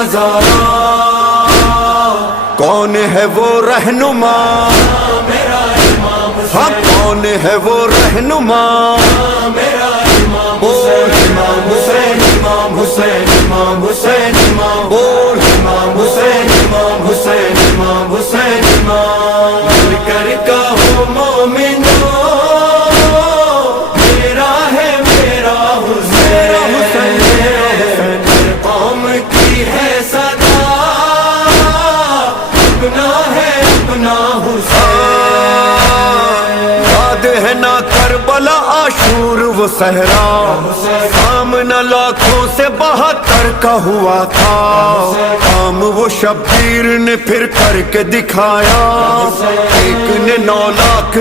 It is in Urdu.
نظارہ. کون ہے وہ رہنما میرا امام حسین, ہاں کون ہے وہ رہنما میرا امام حسین. امام حسین امام حسین امام حسین امام بول امام حسین امام حسین امام حسین امام. مل کر کہو مومنو میرا ہے میرا حسین, ہر قوم کی ہے صدا اپنا ہے اپنا حسین. یاد ہے نا کربلا عاشور وہ صحرا, سامنا لاکھوں سے 72 کا ہوا تھا. کام وہ شبیر نے پھر کر کے دکھایا, ایک نے 9 لاکھ